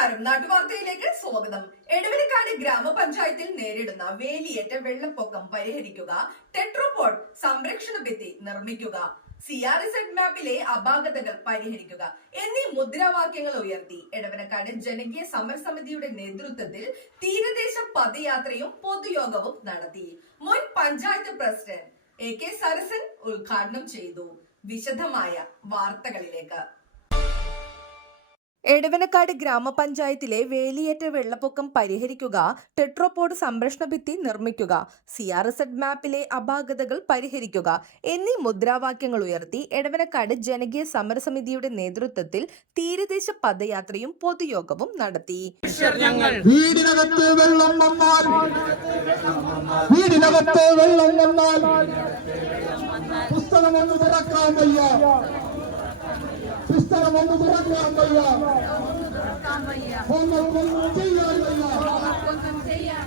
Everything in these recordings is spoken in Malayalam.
നമസ്കാരം. നാട്ടുവാർത്തയിലേക്ക് സ്വാഗതം. എടവനക്കാട് ഗ്രാമപഞ്ചായത്തിൽ നേരിടുന്ന വേലിയേറ്റ വെള്ളപ്പൊക്കം പരിഹരിക്കുക ടെട്രോപോഡ് സംരക്ഷണ ഭിത്തി നിർമ്മിക്കുക സി ആർ എസ് എഡ് മാപ്പിലെ അപാകതകൾ പരിഹരിക്കുക എന്നീ മുദ്രാവാക്യങ്ങൾ ഉയർത്തി എടവനക്കാട് ജനകീയ സമരസമിതിയുടെ നേതൃത്വത്തിൽ തീരദേശ പദയാത്രയും പൊതുയോഗവും നടത്തി. മുൻ panchayat president A K Sarasan ഉദ്ഘാടനം ചെയ്തു. വിശദമായ വാർത്തകളിലേക്ക്. എടവനക്കാട് ഗ്രാമപഞ്ചായത്തിലെ വേലിയേറ്റ വെള്ളപ്പൊക്കം പരിഹരിക്കുക ടെട്രോപോഡ് സംരക്ഷണ ഭിത്തി നിർമ്മിക്കുക സി ആർ എസ് എഡ് മാപ്പിലെ അപാകതകൾ പരിഹരിക്കുക എന്നീ മുദ്രാവാക്യങ്ങൾ ഉയർത്തി എടവനക്കാട് ജനകീയ സമരസമിതിയുടെ നേതൃത്വത്തിൽ തീരദേശ പദയാത്രയും പൊതുയോഗവും നടത്തി. വീടിനകത്ത് വെള്ളം വന്നാൽ വീടിനകത്ത് വെള്ളം വന്നാൽ പുസ്തകം ഒന്ന് തുറക്കാൻ വയ്യ. പുസ്തകം ഒന്ന് തുറക്കാൻ വയ്യ ഹോംവർക്ക് ഒന്നും ചെയ്യാൻ വയ്യ ഹോംവർക്ക് ഒന്നും ചെയ്യാൻ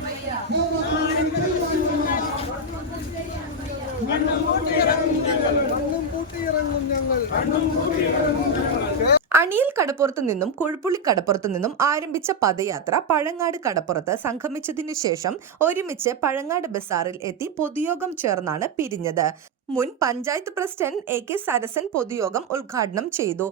വയ്യ അണിയൽ കടപ്പുറത്ത് നിന്നും കുഴപ്പുള്ളി കടപ്പുറത്ത് നിന്നും ആരംഭിച്ച പദയാത്ര പഴങ്ങാട് കടപ്പുറത്ത് സംഗമിച്ചതിനു ശേഷം ഒരുമിച്ച് പഴങ്ങാട് ബസാറിൽ എത്തി പൊതുയോഗം ചേർന്നാണ് പിരിഞ്ഞത്. മുൻ panchayat president A K Sarasan പൊതുയോഗം ഉദ്ഘാടനം ചെയ്തു.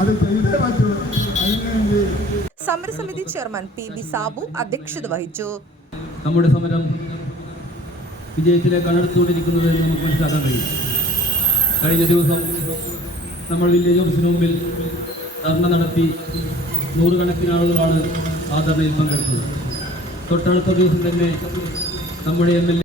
അത് ചെയ്തേ പറ്റൂ അതിനുവേണ്ടി സമരസമിതി ചെയർമാൻ പി ബി സാബു അധ്യക്ഷത വഹിച്ചു. നമ്മുടെ സമരം വിജയത്തിലേക്ക് കണ്ടെടുത്തുകൊണ്ടിരിക്കുന്നത് എന്ന് നമുക്ക് മനസ്സിലാക്കാൻ കഴിയും. കഴിഞ്ഞ ദിവസം നമ്മൾ വില്ലേജ് ഓഫീസിന് മുമ്പിൽ ധർണ നടത്തി നൂറുകണക്കിന് ആളുകളാണ് ആ ധർണയിൽ പങ്കെടുത്തത്. തൊട്ടടുത്ത ദിവസം തന്നെ നമ്മുടെ എം എൽ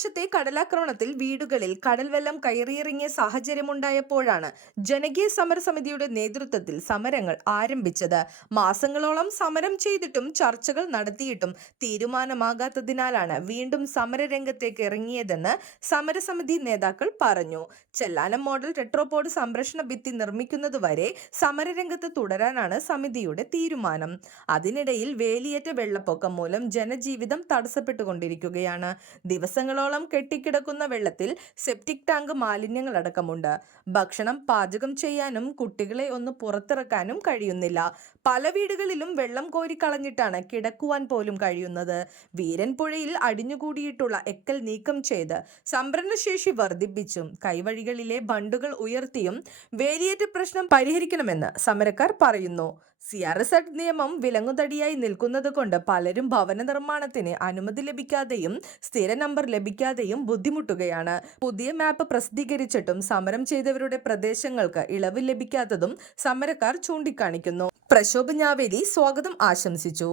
വർഷത്തെ കടലാക്രമണത്തിൽ വീടുകളിൽ കടൽവെള്ളം കയറിയിറങ്ങിയ സാഹചര്യമുണ്ടായപ്പോഴാണ് ജനകീയ സമരസമിതിയുടെ നേതൃത്വത്തിൽ സമരങ്ങൾ ആരംഭിച്ചത്. മാസങ്ങളോളം സമരം ചെയ്തിട്ടും ചർച്ചകൾ നടത്തിയിട്ടും തീരുമാനമാകാത്തതിനാലാണ് വീണ്ടും സമരരംഗത്തേക്ക് ഇറങ്ങിയതെന്ന് സമരസമിതി നേതാക്കൾ പറഞ്ഞു. ചെല്ലാനം മോഡൽ ടെട്രോപോഡ് സംരക്ഷണ ഭിത്തി നിർമ്മിക്കുന്നതുവരെ സമരരംഗത്ത് തുടരാനാണ് സമിതിയുടെ തീരുമാനം. അതിനിടയിൽ വേലിയേറ്റ വെള്ളപ്പൊക്കം മൂലം ജനജീവിതം തടസ്സപ്പെട്ടുകൊണ്ടിരിക്കുകയാണ്. ദിവസങ്ങളോളം കെട്ടിക്കിടക്കുന്ന വെള്ളത്തിൽ സെപ്റ്റിക് ടാങ്ക് മാലിന്യങ്ങളടക്കമുണ്ട്. ഭക്ഷണം പാചകം ചെയ്യാനും കുട്ടികളെ ഒന്ന് പുറത്തിറക്കാനും കഴിയുന്നില്ല. പല വീടുകളിലും വെള്ളം കോരിക്കളഞ്ഞിട്ടാണ് കിടക്കുവാൻ പോലും കഴിയുന്നത്. വീരൻപുഴയിൽ അടിഞ്ഞുകൂടിയിട്ടുള്ള എക്കൽ നീക്കം ചെയ്ത് സംഭരണശേഷി വർദ്ധിപ്പിച്ചും കൈവഴികളിലെ ബണ്ടുകൾ ഉയർത്തിയും വേലിയേറ്റ പ്രശ്നം പരിഹരിക്കണമെന്ന് സമരക്കാർ പറയുന്നു. സി ആർ എസ് എഡ് നിയമം വിലങ്ങുതടിയായി നിൽക്കുന്നത് കൊണ്ട് പലരും ഭവന നിർമ്മാണത്തിന് അനുമതി ലഭിക്കാതെയും സ്ഥിര നമ്പർ ലഭിക്കാതെയും ബുദ്ധിമുട്ടുകയാണ്. പുതിയ മാപ്പ് പ്രസിദ്ധീകരിച്ചിട്ടും സമരം ചെയ്തവരുടെ പ്രദേശങ്ങൾക്ക് ഇളവ് ലഭിക്കാത്തതും സമരക്കാർ ചൂണ്ടിക്കാണിക്കുന്നു. പ്രശോഭ് ഞാവേലി സ്വാഗതം ആശംസിച്ചു.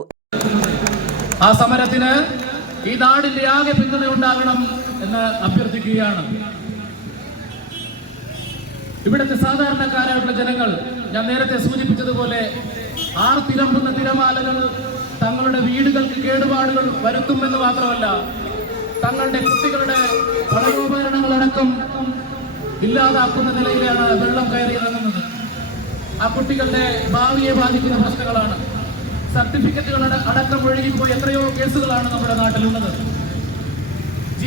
ആ സമരത്തിന് ഈ നാടിന്റെ ആകെ പിന്തുണ ഉണ്ടാകണം എന്ന് അഭ്യർത്ഥിക്കുകയാണ്. ഇവിടുത്തെ സാധാരണക്കാരായിട്ടുള്ള ജനങ്ങൾ ഞാൻ നേരത്തെ സൂചിപ്പിച്ചതുപോലെ ആർ തിരമ്പുന്ന തിരമാലകൾ തങ്ങളുടെ വീടുകൾക്ക് കേടുപാടുകൾ വരുത്തുമെന്ന് മാത്രമല്ല തങ്ങളുടെ കുട്ടികളുടെ പഠനോപകരണങ്ങളടക്കം ഇല്ലാതാക്കുന്ന നിലയിലാണ് വെള്ളം കയറി ഇറങ്ങുന്നത്. ആ കുട്ടികളുടെ ഭാവിയെ ബാധിക്കുന്ന പ്രശ്നങ്ങളാണ്. സർട്ടിഫിക്കറ്റുകൾ അടക്കം ഒഴുകിപ്പോയി എത്രയോ കേസുകളാണ് നമ്മുടെ നാട്ടിലുള്ളത്.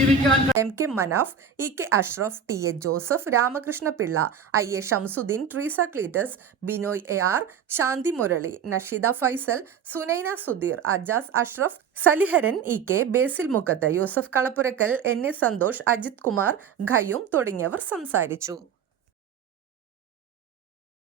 ജീവിക്കാൻ M K Manaf E K Ashraf T A Joseph Ramakrishna Pillai I A Shamsuddin Treesa Cleetus Binoy A R Shanthi Murali Nasheeda Faisal Sunaina Sudheer Ajas Ashraf Saliharan E K Basil Mukkath Yusuf Kalappurakkal N A Santhosh Ajith Kumar Khayyum തുടങ്ങിയവർ സംസാരിച്ചു.